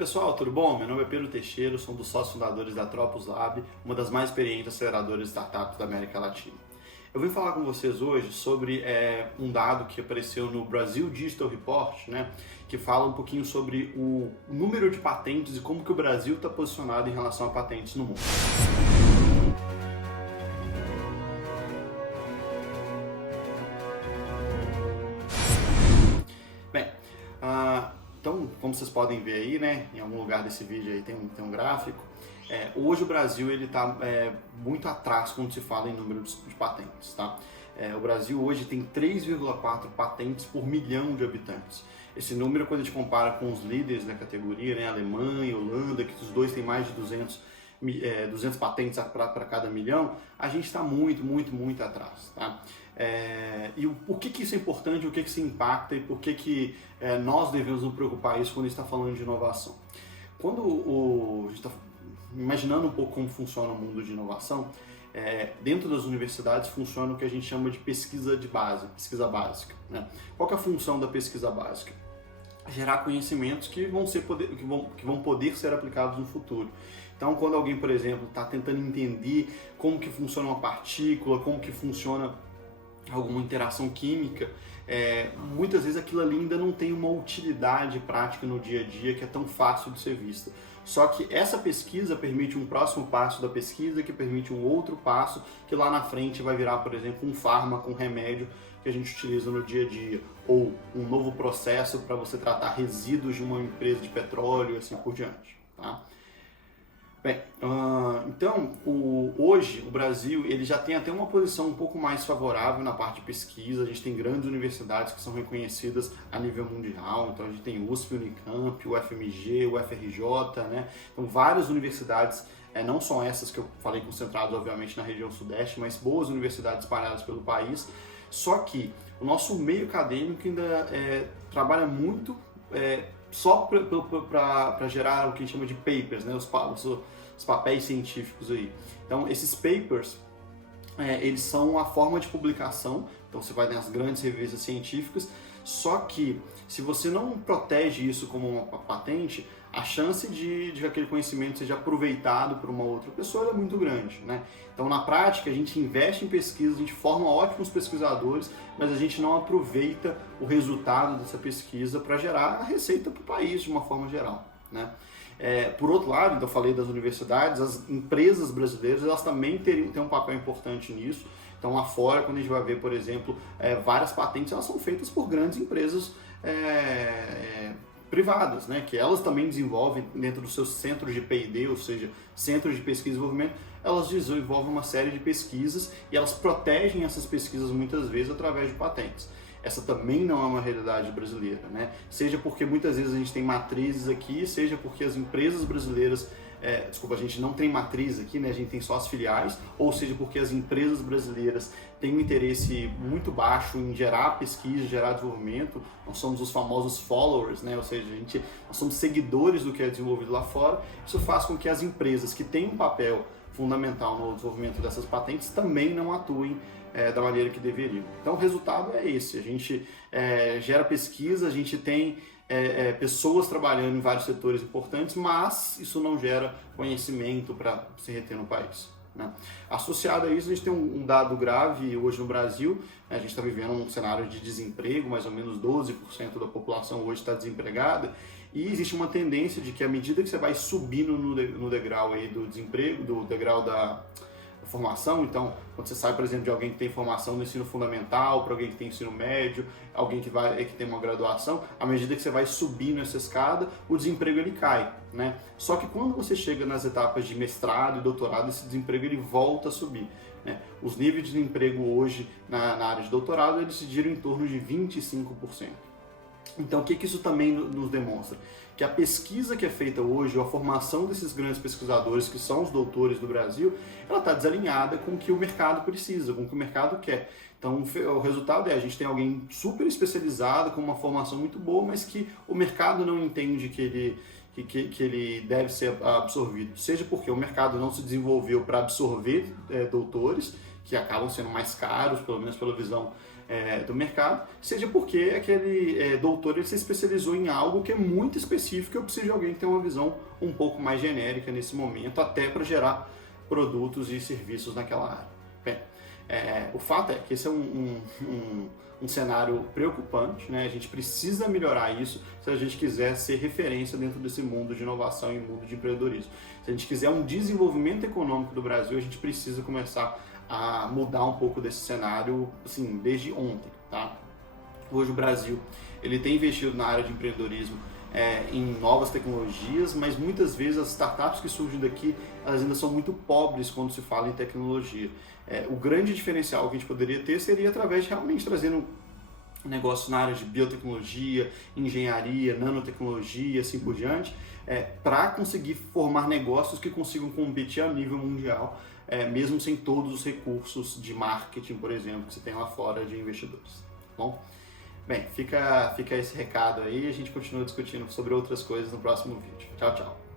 Pessoal, tudo bom? Meu nome é Pedro Teixeira, sou um dos sócios fundadores da Tropos Lab, uma das mais experientes aceleradoras de startups da América Latina. Eu vim falar com vocês hoje sobre um dado que apareceu no Brazil Digital Report, né, que fala um pouquinho sobre o número de patentes e como que o Brasil está posicionado em relação a patentes no mundo. Bem, então, como vocês podem ver aí, né, em algum lugar desse vídeo aí tem um gráfico, hoje o Brasil está muito atrás quando se fala em número de patentes, tá? O Brasil hoje tem 3,4 patentes por milhão de habitantes. Esse número, quando a gente compara com os líderes da categoria, né, Alemanha, Holanda, que os dois têm mais de 200 patentes para cada milhão, a gente está muito atrás, tá? E por que isso é importante, o que isso impacta e por que nós devemos nos preocupar isso quando a gente está falando de inovação? Quando a gente está imaginando um pouco como funciona o mundo de inovação, dentro das universidades funciona o que a gente chama de pesquisa básica, né? Qual que é a função da pesquisa básica? Gerar conhecimentos que vão poder ser aplicados no futuro. Então, quando alguém, por exemplo, está tentando entender como que funciona uma partícula, como que funciona alguma interação química, muitas vezes aquilo ali ainda não tem uma utilidade prática no dia a dia que é tão fácil de ser vista. Só que essa pesquisa permite um próximo passo da pesquisa, que permite um outro passo, que lá na frente vai virar, por exemplo, um fármaco, um remédio que a gente utiliza no dia a dia, ou um novo processo para você tratar resíduos de uma empresa de petróleo e assim por diante, tá? Bem, então hoje o Brasil ele já tem até uma posição um pouco mais favorável na parte de pesquisa. A gente tem grandes universidades que são reconhecidas a nível mundial, então a gente tem USP, Unicamp, o FMG, o FRJ, né? Então várias universidades, não só essas que eu falei concentradas obviamente na região sudeste, mas boas universidades espalhadas pelo país. Só que o nosso meio acadêmico ainda trabalha muito só para gerar o que a gente chama de papers, né? Os papéis científicos aí. Então, esses papers, eles são a forma de publicação, então você vai nas grandes revistas científicas, só que se você não protege isso como uma patente, a chance de aquele conhecimento seja aproveitado por uma outra pessoa é muito grande, né? Então, na prática, a gente investe em pesquisa, a gente forma ótimos pesquisadores, mas a gente não aproveita o resultado dessa pesquisa para gerar a receita para o país de uma forma geral, né? Por outro lado, então eu falei das universidades, as empresas brasileiras elas também têm um papel importante nisso. Então lá fora, quando a gente vai ver, por exemplo, várias patentes, elas são feitas por grandes empresas privadas, né, que elas também desenvolvem dentro dos seus centros de P&D, ou seja, centros de pesquisa e desenvolvimento, elas desenvolvem uma série de pesquisas e elas protegem essas pesquisas muitas vezes através de patentes. Essa também não é uma realidade brasileira, né? Seja porque muitas vezes a gente tem matrizes aqui, seja porque as empresas brasileiras, a gente não tem matriz aqui, né? A gente tem só as filiais, ou seja porque as empresas brasileiras têm um interesse muito baixo em gerar pesquisa, gerar desenvolvimento. Nós somos os famosos followers, né? Ou seja, nós somos seguidores do que é desenvolvido lá fora. Isso faz com que as empresas que têm um papel fundamental no desenvolvimento dessas patentes também não atuem da maneira que deveriam. Então o resultado é esse, a gente gera pesquisa, a gente tem pessoas trabalhando em vários setores importantes, mas isso não gera conhecimento para se reter no país, né? Associado a isso, a gente tem um dado grave hoje no Brasil, né? A gente está vivendo um cenário de desemprego, mais ou menos 12% da população hoje está desempregada, e existe uma tendência de que à medida que você vai subindo no degrau aí do desemprego, do degrau da formação, então quando você sai, por exemplo, de alguém que tem formação no ensino fundamental para alguém que tem ensino médio, alguém que tem uma graduação, à medida que você vai subindo essa escada, o desemprego ele cai, né? Só que quando você chega nas etapas de mestrado e doutorado, esse desemprego ele volta a subir, né? Os níveis de desemprego hoje na área de doutorado eles se giram em torno de 25%. Então, o que isso também nos demonstra? Que a pesquisa que é feita hoje, ou a formação desses grandes pesquisadores, que são os doutores do Brasil, ela está desalinhada com o que o mercado precisa, com o que o mercado quer. Então, o resultado a gente tem alguém super especializado, com uma formação muito boa, mas que o mercado não entende que ele deve ser absorvido. Seja porque o mercado não se desenvolveu para absorver doutores, que acabam sendo mais caros, pelo menos pela visão do mercado, seja porque aquele doutor ele se especializou em algo que é muito específico e eu preciso de alguém que tenha uma visão um pouco mais genérica nesse momento, até para gerar produtos e serviços naquela área. Bem, o fato é que esse é um cenário preocupante, né? A gente precisa melhorar isso se a gente quiser ser referência dentro desse mundo de inovação e mundo de empreendedorismo. Se a gente quiser um desenvolvimento econômico do Brasil, a gente precisa começar a mudar um pouco desse cenário, assim, desde ontem, tá? Hoje o Brasil, ele tem investido na área de empreendedorismo em novas tecnologias, mas muitas vezes as startups que surgem daqui, elas ainda são muito pobres quando se fala em tecnologia. O grande diferencial que a gente poderia ter seria através de realmente trazendo negócios na área de biotecnologia, engenharia, nanotecnologia, assim por diante, para conseguir formar negócios que consigam competir a nível mundial, mesmo sem todos os recursos de marketing, por exemplo, que você tem lá fora de investidores. Tá bom? Bem, fica esse recado aí e a gente continua discutindo sobre outras coisas no próximo vídeo. Tchau, tchau!